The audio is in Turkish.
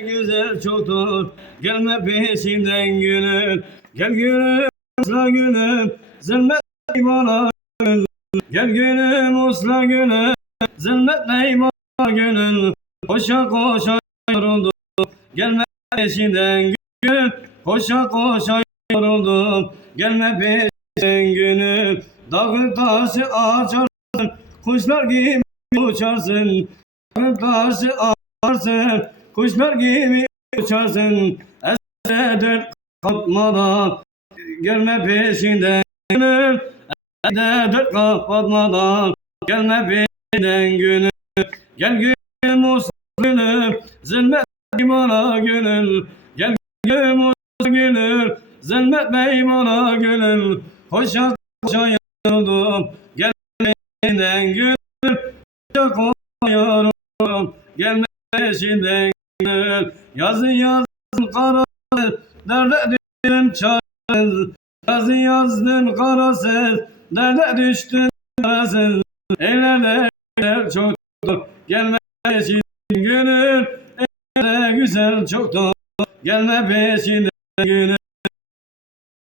güzel çoktur, gelme peşinden gönül. Gel gönül, usla gönül, zilmetme bana gönül. Gel gönül, usla gönül, zilmetme bana gönül. Koşa koşa yoruldum, gelme peşinden gönül. Koşa koşa yoruldum, gelme peşinden gönül. Dağı taşı açarsın, kuşlar gibi uçarsın. Dağı taşı açarsın, kuşlar gibi uçarsın. Esre dört kapatmadan gelme peşinden gönül. Esre dört kapatmadan gelme peşinden gönül. Gel gönül muslu gönül, zilmet bana gönül. Gel gönül muslu gönül, zilmet bana gönül. Koşa koşa yoruldum, gelme peşinden gönül. Koşa koşa yoruldum, gelme peşinden gönül. Yazın yazın kara ses, derde düştüm çaresiz. Yazın yazın kara ses, derde düştüm çaresiz. Eylerde çoktur, gelme peşinden gönül. Eylerde güzel çoktur, gelme peşinden gönül.